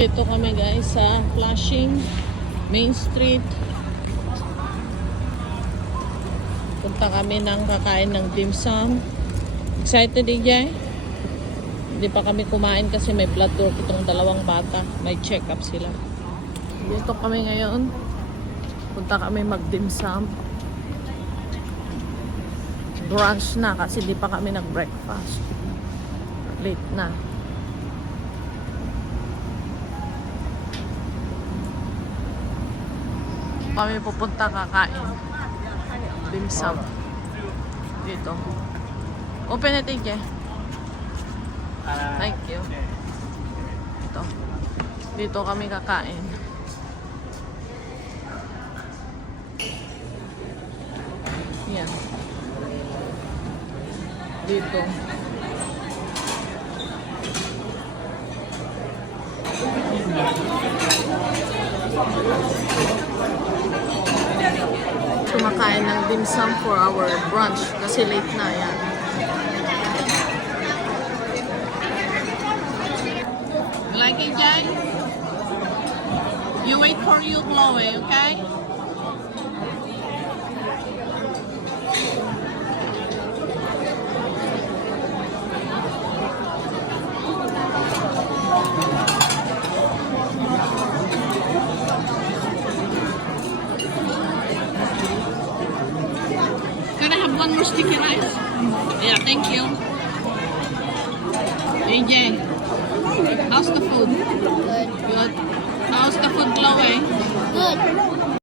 Ito kami guys sa Flushing Main Street. Punta kami ng kakain ng dim sum. Excited DJ? Hindi pa kami kumain kasi may blood work itong dalawang bata. May check-up sila. Dito kami ngayon. Punta kami mag dim sum. Brunch na kasi di pa kami nag-breakfast. Late na. Kami pupunta kakain. Dim sum. Dito. Open it, AJ. Thank you. Ito. Dito kami kakain. Yan. Dito. Kumakain ng dim sum for our brunch kasi late na yan. Like it, Jai? You wait for you, Chloe, okay? Can I have one more sticky rice? Yeah, thank you. AJ, how's the food? Good. Good. How's the food, Chloe? Good.